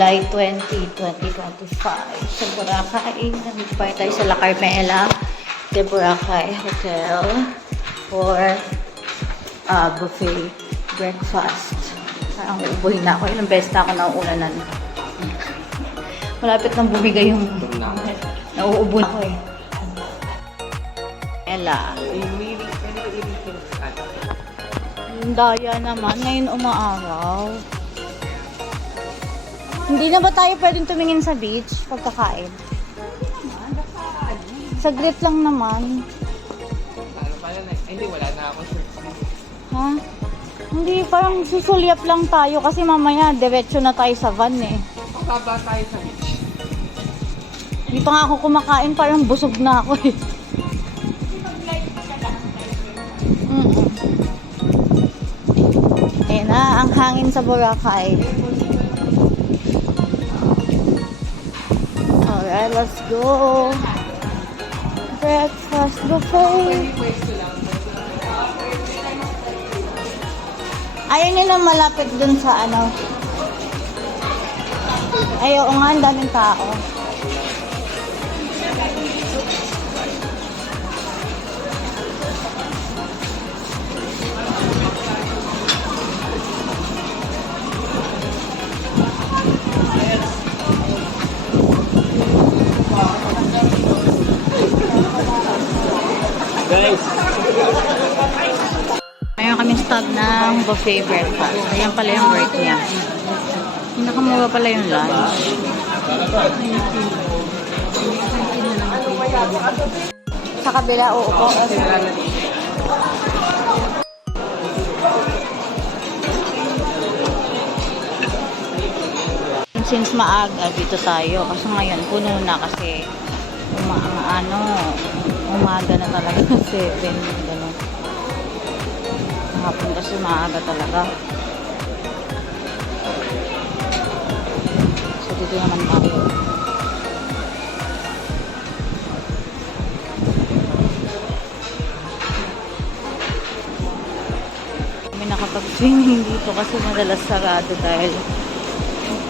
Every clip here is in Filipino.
July 20, 2025 sa Boracay. Nandito pa rin tayo sa La Carmela de Boracay Hotel for buffet breakfast. Parang uubuhin na ako. Ilang beses na ako nauulanan. Malapit nang bumigay yung nauubo na ako eh. Ella. Ang daya naman. Ngayon umaaraw. Hindi na ba tayo pwedeng tumingin sa beach pagkakain? Saglit lang naman. Hindi, wala na ako shirt. Ha? Hindi, parang susulyap lang tayo kasi mamaya diretso na tayo sa van eh. Baba tayo sa beach. Hindi pa nga ako kumakain, parang busog na ako eh. Ayan na, ang hangin sa Boracay. Alright, let's go. Breakfast buffet. Ayaw nila malapit dun sa ano. Ayaw nga, ang daming tao. Guys! Mayroon kami stop ng buffet breakfast. Ayan pala yung work niya. Pinakamura pala yung lunch. Sa kabila, uupo. Since maaga dito tayo, kasi ngayon puno na kasi umaga na talaga 7, gano'n. Hapon kasi maaga talaga. So dito naman tayo. Kami nakapag-swimming dito kasi madalas sarado dahil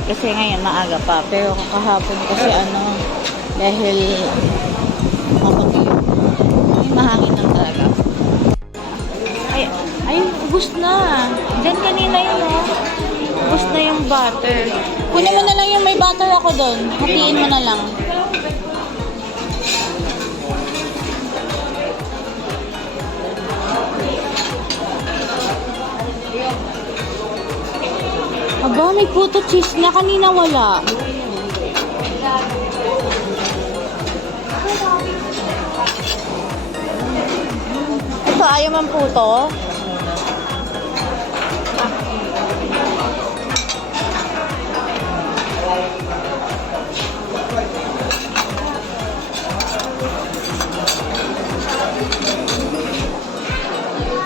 kasi ngayon maaga pa, pero kahapon kasi dahil mahangin lang talaga. Ay, ubus na. Diyan kanina yun, oh. Ubus na yung butter. Kunin mo na lang yung may butter ako doon. Hatiin mo na lang. Aba, may puto cheese na. Kanina wala. Ito, ayaw man puto.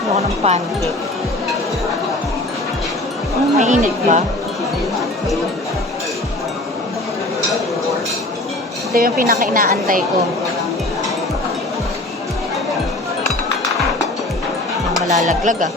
Ako ng pancake. Mainit ba? Ito yung pinaka-inaantay ko. Malalaglag ah.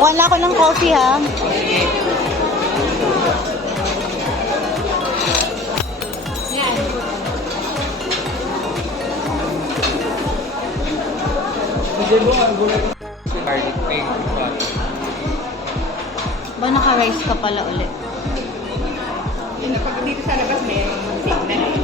Wala ako ng coffee ha. Ba naka-rice ka pala ulit? Pag dito sa labas may signal eh.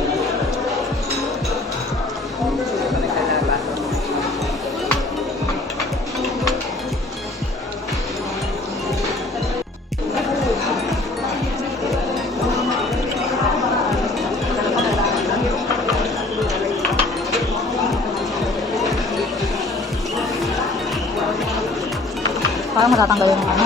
Parang matatanggal yung ano.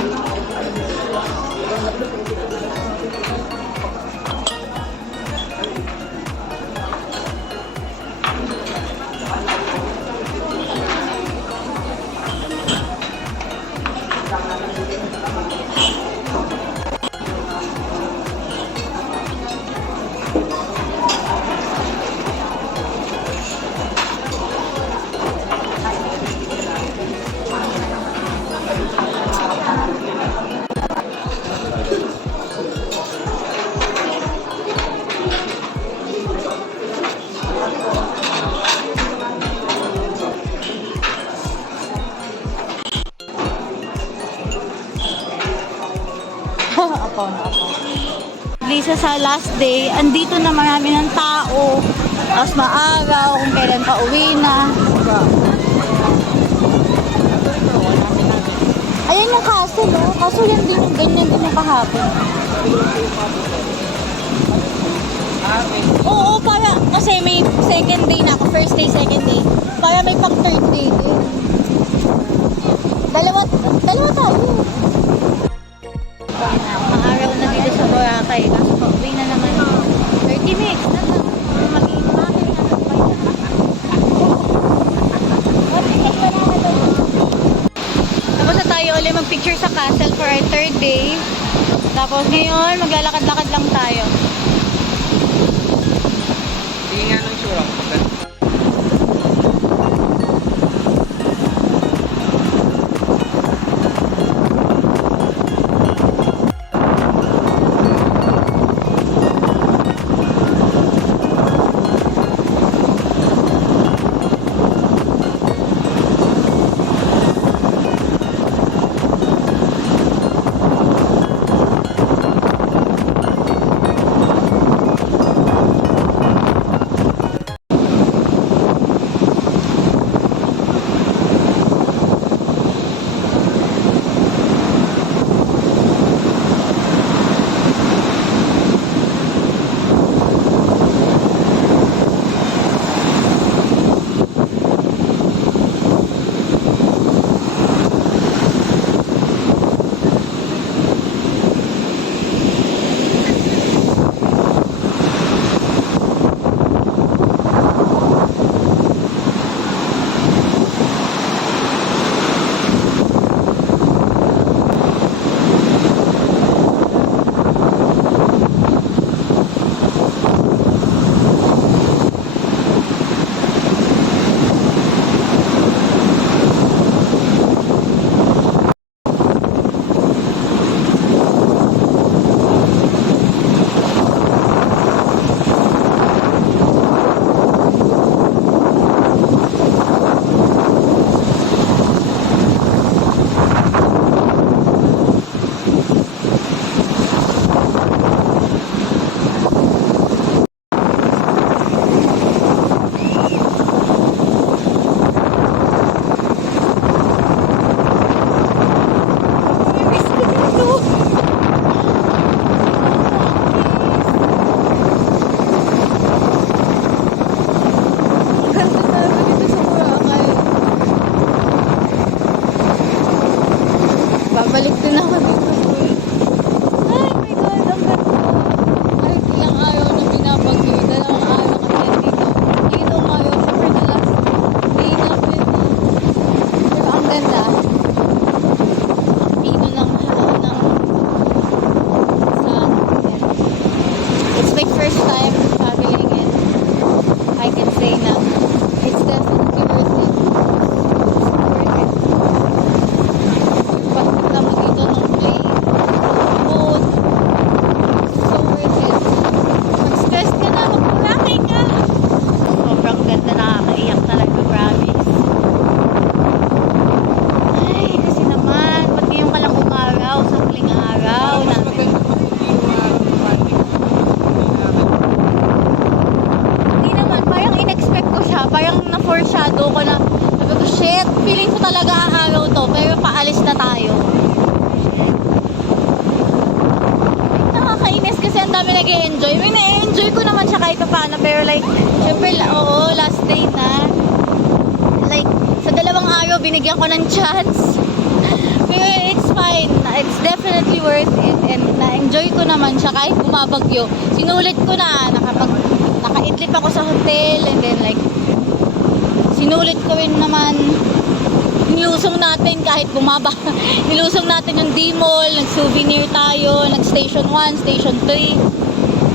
kaysa sa last day. Andito na marami ng tao. Tapos maaraw kung kailan pa uwi na. Ayan yung castle, no? Kaso yan din yung ganyan din yung kahapon. Oo, para, kasi may second day na ako. First day, second day. Para may pang third day din. Dalawa tayo. Maaraw na dito sa Boracay. Kaso pauwi na naman. 30 minutes na lang. Mag-iimakin na lang. Tapos na tayo ulit mag-picture sa castle for our third day. Tapos ngayon, maglalakad-lakad lang tayo. Hindi nga nung sure ako. Babalik din ako dito. Ay my God, ang ganda. Kahit ilang araw na binabagyo, dalawang araw kami dito. Dito ngayon, super the last day namin. Pero ang ganda. Ang pino ng sa it's my first time traveling and I can say na it's definitely worth it. Parang na-foreshadow ko na, sabi ko, shit, feeling ko talaga ang araw to, pero paalis na tayo. Shit. Nakakainis kasi ang dami nag-e-enjoy. I mean, na-enjoy ko naman siya kahit paano, pero like, syempre, oo, last day na. Like, sa dalawang araw, binigyan ko ng chance. Pero it's fine. It's definitely worth it. And na-enjoy ko naman siya kahit bumabagyo. Sinulit ko na, naka-idlip ako sa hotel, and then like, sinulit ko rin naman, nilusong natin kahit bumaba. Nilusong natin yung D-Mall, nag-souvenir tayo, nag-Station 1, Station 3.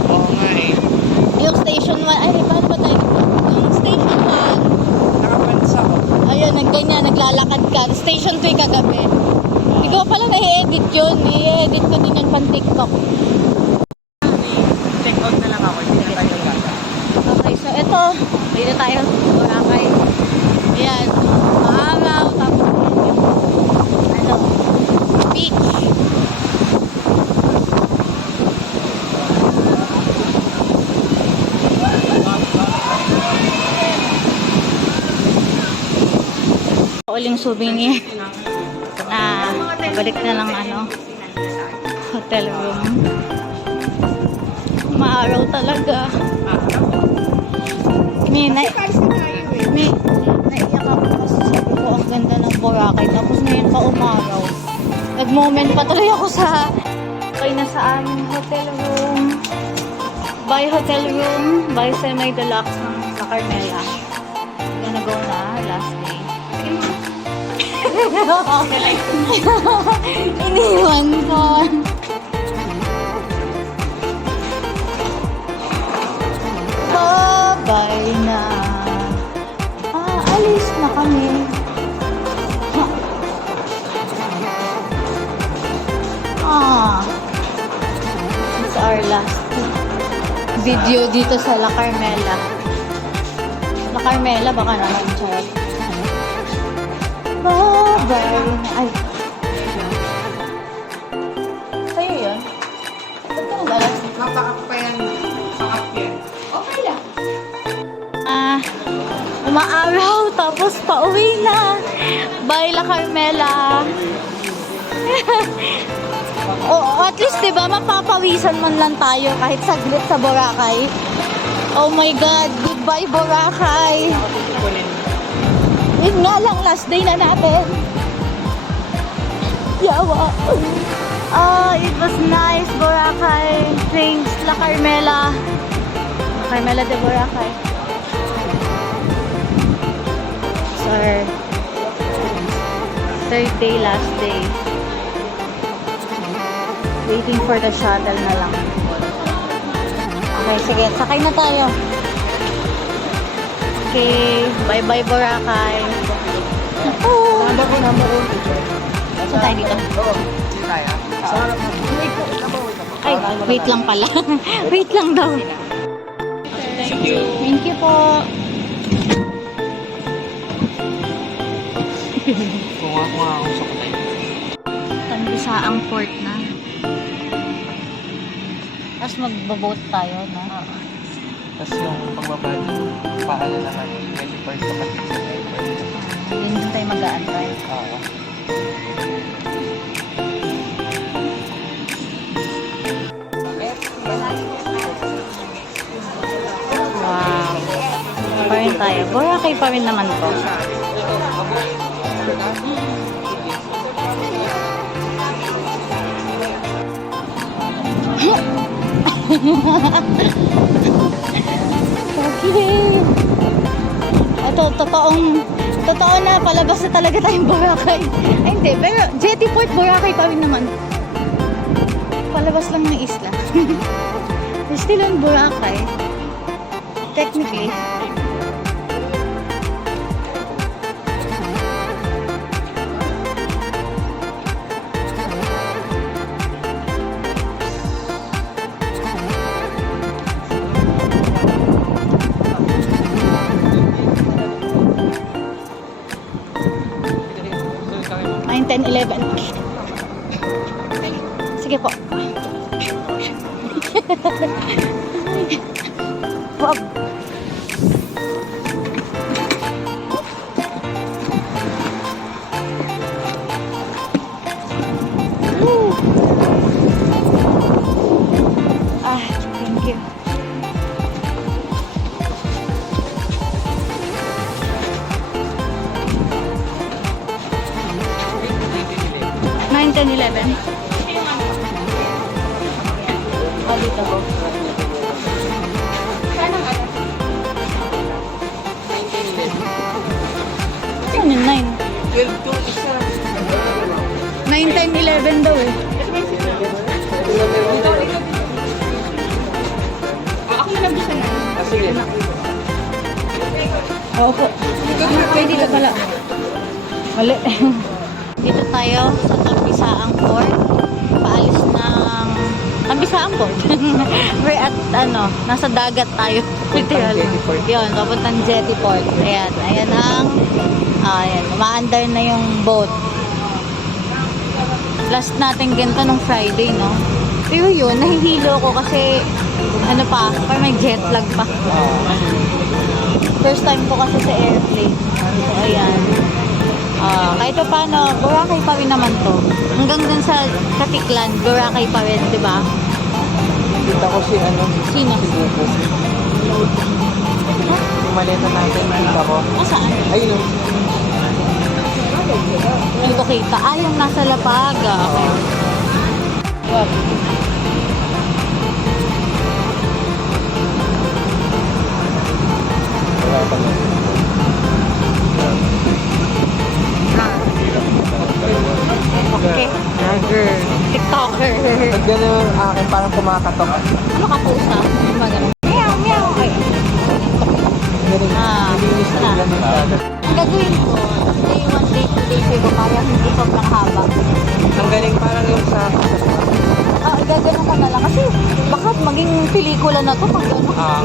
Oo nga eh. Yung Station 1, ay, paano ba tayo? Yung Station 1, Nakapansa ko. ayun, nagganyan, naglalakad ka. Station 3 kagabi. Hindi ko pala na-edit yun. I-edit ko din yung pan-TikTok. Check out na lang ako. Hindi na tayo gata. Okay, so ito, dito tayo sa Boracay. Ayan, maaraw, tapos ano, beach. uling souvenir na balik na lang hotel room. Maaraw talaga. May naiyak ako kasi sabi ko ang ganda ng Boracay. Tapos ngayon pa umaraw. Nag-moment pa tuloy ako sa sa aming hotel room. By hotel room, by semi-deluxe ng La Carmela. Gonna go na, last day. Iniwan ko. Bye na. Alis na kami. It's our last video dito sa La Carmela. La Carmela, baka naman siya. Bye-bye. Ay. Sa'yo yun? Ba't ka nagalas? Mapakap pa yan. Pakap yan. Okay lang. Umaaraw, tapos pauwi na. Bye, La Carmela. At least, diba, mapapawisan man lang tayo kahit saglit sa Boracay. Oh my God, goodbye Boracay. Yun nga lang, last day na natin. Yawa. It was nice, Boracay. Thanks, La Carmela. La Carmela de Boracay. Our third day, last day. Waiting for the shuttle na lang. Okay, sige. Sakay na tayo. Okay. Bye-bye, Boracay. Oh. Number ko. Saan tayo dito? Kaya? Ay, wait lang pala. Wait lang daw. Thank you. Thank you po. Kung ako sa katay. Tanbisaang port na. Tapos magbaboat tayo, no? Tapos yung pagbaba paala naman, medyo part kapatid sa airport. Yun din tayo mag-aantay. Oo. Wow. Pa rin tayo. Boracay pa rin naman to. Okay. Ito, totoo na, palabas na talaga tayong Boracay. Ay, hindi. Pero, Jetty Port, Boracay pa rin naman. Palabas lang ng isla. We're still on Boracay. Technically. Nine, 10, 11. Sige po. Wow. Woo. Thank you. Nine, 10, 11. Dito ko. Ano yun? 9? 12 to isa. 9, 10, 11 daw eh. Ako na lang bisa na. Sige. Oo po. Pwede dito pala. Mali. Dito tayo sa Tambisaang Port. Paalis ng Tambisaang Port. We're at nasa dagat tayo. Literal. Yun, papuntang Jetty Port. Ayan. Ayan ang umaandar na yung boat. Last natin ganito nung Friday, no? Pero yun, nahihilo ko kasi parang may jet lag pa. First time ko kasi sa airplane. So, ayan. Kahit pa paano, Boracay pa rin naman to. Hanggang dun sa Katiklan, Boracay pa rin, di ba? Kita ko si ano. Sino? Si Buko. Yung maleta natin, kita ko. Saan? Ayun o. Hindi ko kita. Yung nasa Lapaga. Okay. Wow. Wala pa lang. Okay. Vlogger. TikToker. Pag gano'n akin, parang kumakatok. Ano ka pusa? Ano ba ganun? Meow, meow. Okay. Ganun. Nalinis na Sana. lang yung dagat. Ang gagawin ko, day 1, day 2, day 3 ko para hindi sobrang haba. Ang galing parang yung sa Gaganon ka na lang. Kasi baka maging pelikula na to pag gano'n. nga.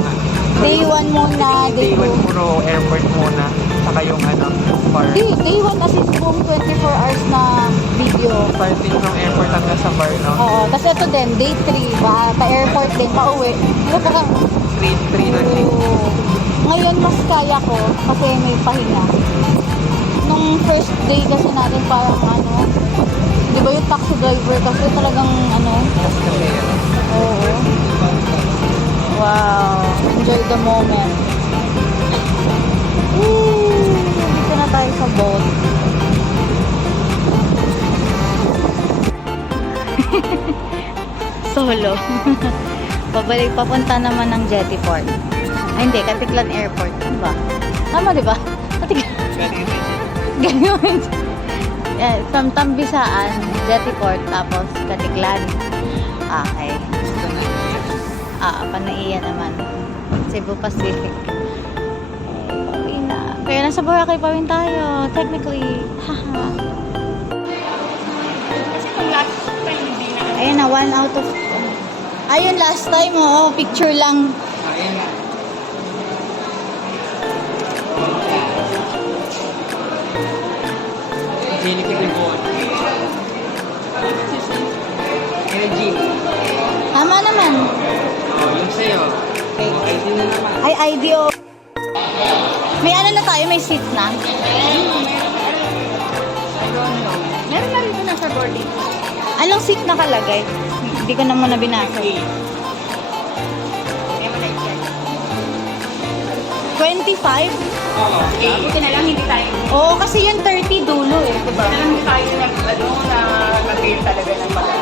Day 1 muna, day Day 2. 1 puro airport muna. Saka yung ano, bar. Day 1 as in buong 24 hours na video. Starting from airport hanggang sa bar, no? Oo. Tapos ito din, day 3, pa-airport din, pa-uwi. Parang, 3 na 3. oo. Ngayon mas kaya ko kasi may pahinga. Nung first day kasi natin parang ano, di ba yung taxi driver kasi talagang ano, Tapos kasi yun. oo. Wow. Enjoy the moment. Dito na tayo sa boat. Solo. Pabalik, papunta naman ng Jetty Port. Ay, hindi, Katiklan Airport. Ano ba? Tama, di ba? Katiklan. Ganyan. From Tambisaan, Jetty Port, tapos Katiklan. Okay. Panaiya naman. Cebu Pacific. Pauwi na. Kaya nasa Boracay pa rin tayo. Technically. Haha. Kasi kung last time hindi na. Ayun na, 1 out of... Ayun, last time, oo. Picture lang. Ayun nga. Jenny ko yung buwan. Energy. Tama naman. Yung sa'yo. ID na naman. Ay, IDO. May ano na tayo? May seat na? Meron na rin na sa boarding. Anong seat nakalagay? Hindi ko na muna binasa. 25? Oo. Buti na lang hindi tayo. Oo, kasi yung 30 dulo eh. Diba? Buti na lang hindi tayo nag-avail talaga ng bagay.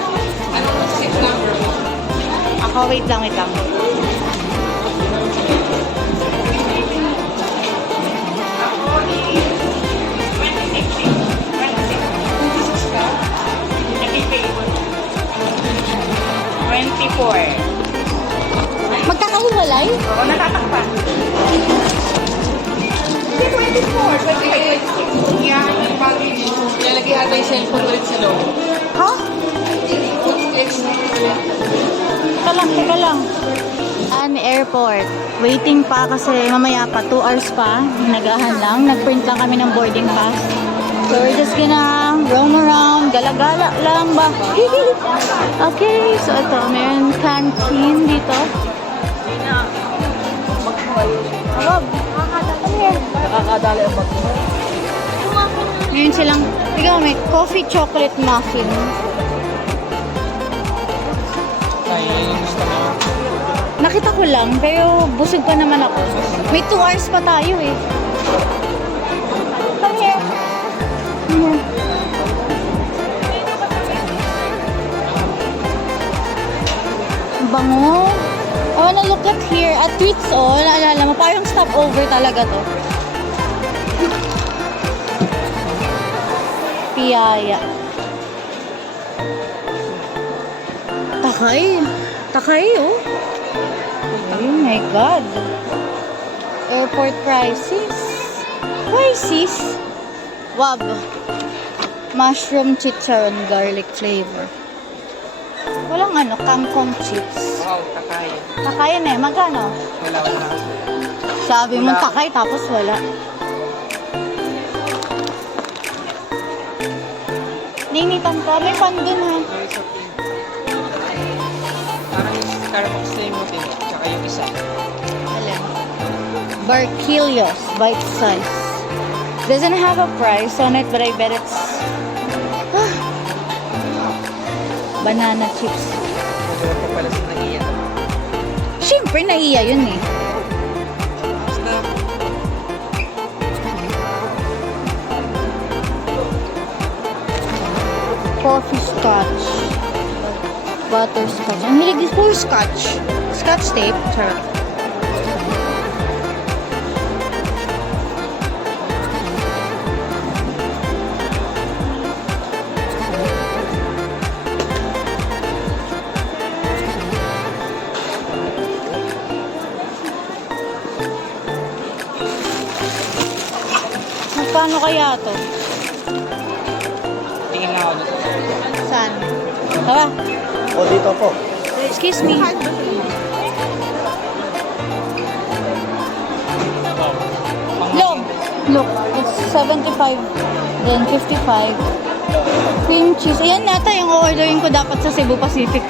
Ano po seat number mo? Ako, wait lang. Ako is 26. 26 ka? Nag-table. 24. Magkakahiwalay? Oo, natatakpan. Hindi, 24. 25, 26. Yeah, baggage. Lalagay ata yung cellphone ulit sa loob. Ha? Teka lang. Airport. Waiting pa kasi mamaya pa. 2 hours pa. Nagahan lang. Nag-print lang kami ng boarding pass. So we're just gonna roam around. Gala-gala lang ba? Okay. So ito. Mayroon canteen dito. Rob, come here. Nakakadali ang bag mo. Ngayon silang, tignan mo, may coffee chocolate muffin. Ay, yung gusto mo. Nakita ko lang, pero busog pa naman ako. May 2 hours pa tayo eh. Come here. Come here. Ang bango. I wanna look at here. At Tweets, oh, naalala mo, parang stopover talaga to. Piyaya. Takay. Takay, oh. Oh my God. Airport prices. Prices? Wab. Mushroom chicharon garlic flavor. Walang ano, kangkong chips. Wow, takay. Takay na eh. Magkano? Wala. Sabi mo Wala. takay tapos wala. Ninitan ka. May pan dun ha. It's okay. Parang yung Starbucks na yung mutin. Tsaka yung isa. Alin? Barquillos. Bite size. Doesn't have a price on it, but I bet it's banana chips. Nagawa pa pala sa naiya. Siyempre, naiya yun eh. Basta, Coffee scotch. Butterscotch. Ang hilig is puro scotch. Scotch tape. Charot. Magkano kaya to? tingin lang ako dun sa Saan? Tara. O, dito po. Excuse me. Look. Look. It's 75. Then 55. Cream cheese. Ayan nata yung ordering ko dapat sa Cebu Pacific.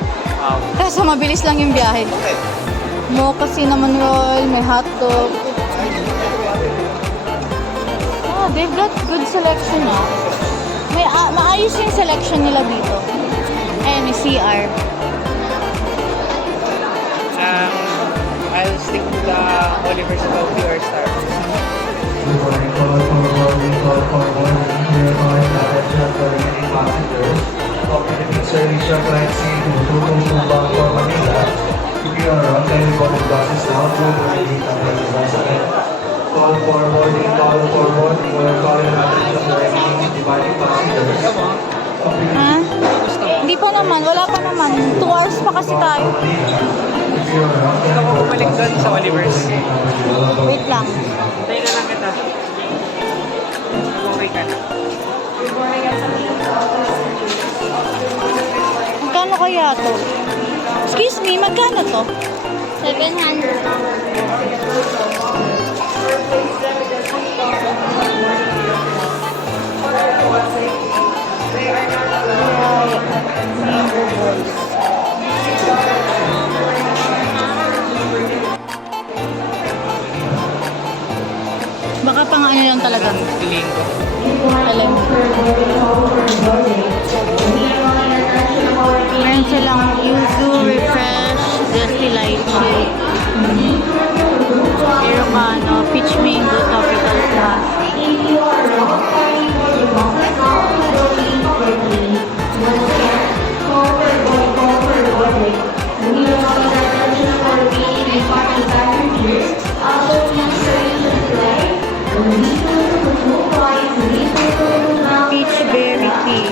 Kaso mabilis lang yung biyahe. Mocha cinnamon roll. May hotdog. Ah, they've got good selection ah. May maayos yung selection nila dito. Ayan, may CR. I'll stick to the Oliver's Coffee or Starbucks. Service your flight C222 Bangkok, Manila. If you are on time, boarding buses now, to call for boarding, we're calling attention to remaining dividing passengers. Ha? Hindi pa naman. Wala pa naman. 2 hours pa kasi tayo. If you are on Gusto ko bumalik doon sa Oliver's. Wait lang. Tayo na lang kita. Okay ka na. Magkano kaya to? Excuse me, magkano to? 700. Baka pang ano lang talaga. Piling ko. Alam mo. Meron silang yuzu, refresh, zesty lychee. Irocano, peach mango, tropical plus. Peach berry tea.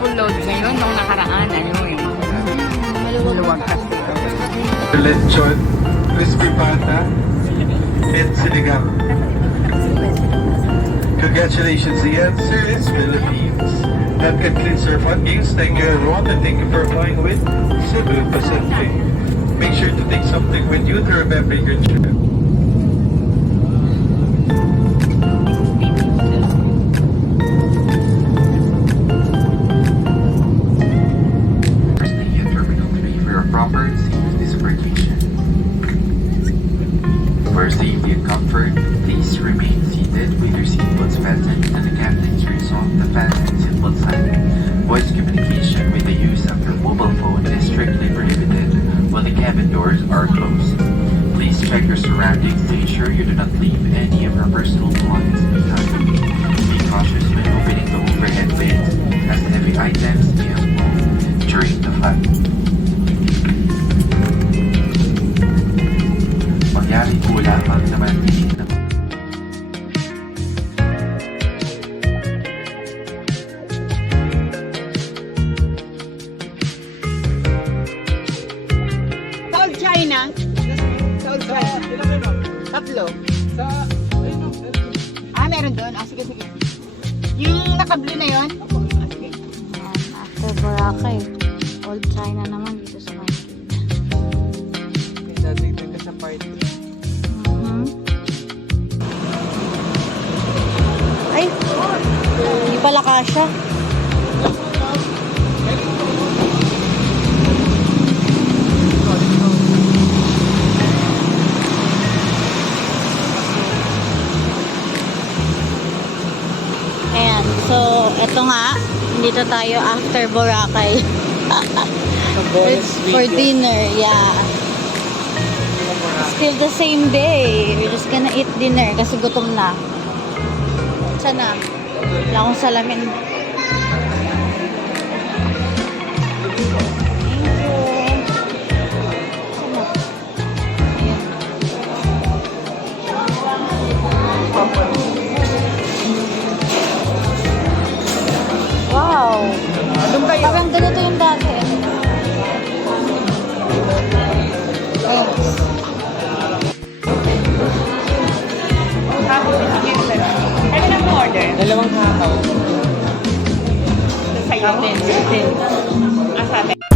Full load ngayon, nung nakaraan, ano eh. Maluwag kasi. lechon, crispy pata, and sinigang. Congratulations, the answer is Philippines. That concludes our fun games. Thank you everyone and thank you for flying with Cebu Pacific. Make sure to take something with you to remember your trip. Stay at Terminal 3 for a proper and safe disembarkation. For safety and comfort, please remain seated with your seatbelts fastened and the captain's resolve the fasten seatbelt sign. Voice communication with the use of your mobile phone is strictly prohibited while the cabin doors are closed. Please check your surroundings to ensure you do not leave any of your personal belongings behind. Be cautious when opening the overhead bins as heavy items may have moved during China? Sa Old China? Tatlo? Sa, ayun o. Meron doon. Sige, sige. Yung naka-blue na yun? Sige. Ayan, after Boracay. Old China naman dito sa Marikina. Dadagdag ka sa party. Mhm. Ay! Hindi pala kasha. Ayan, so eto nga, dito tayo after Boracay. It's for dinner, yeah. Still the same day. We're just gonna eat dinner kasi gutom na. Sana. Wala akong salamin. Thank you. Sana. Ayan. Wow. Doon kayo. Parang ganito yung dati. Ano na mo order? Dalawang kakao. Sa'yo? Din. Sa atin.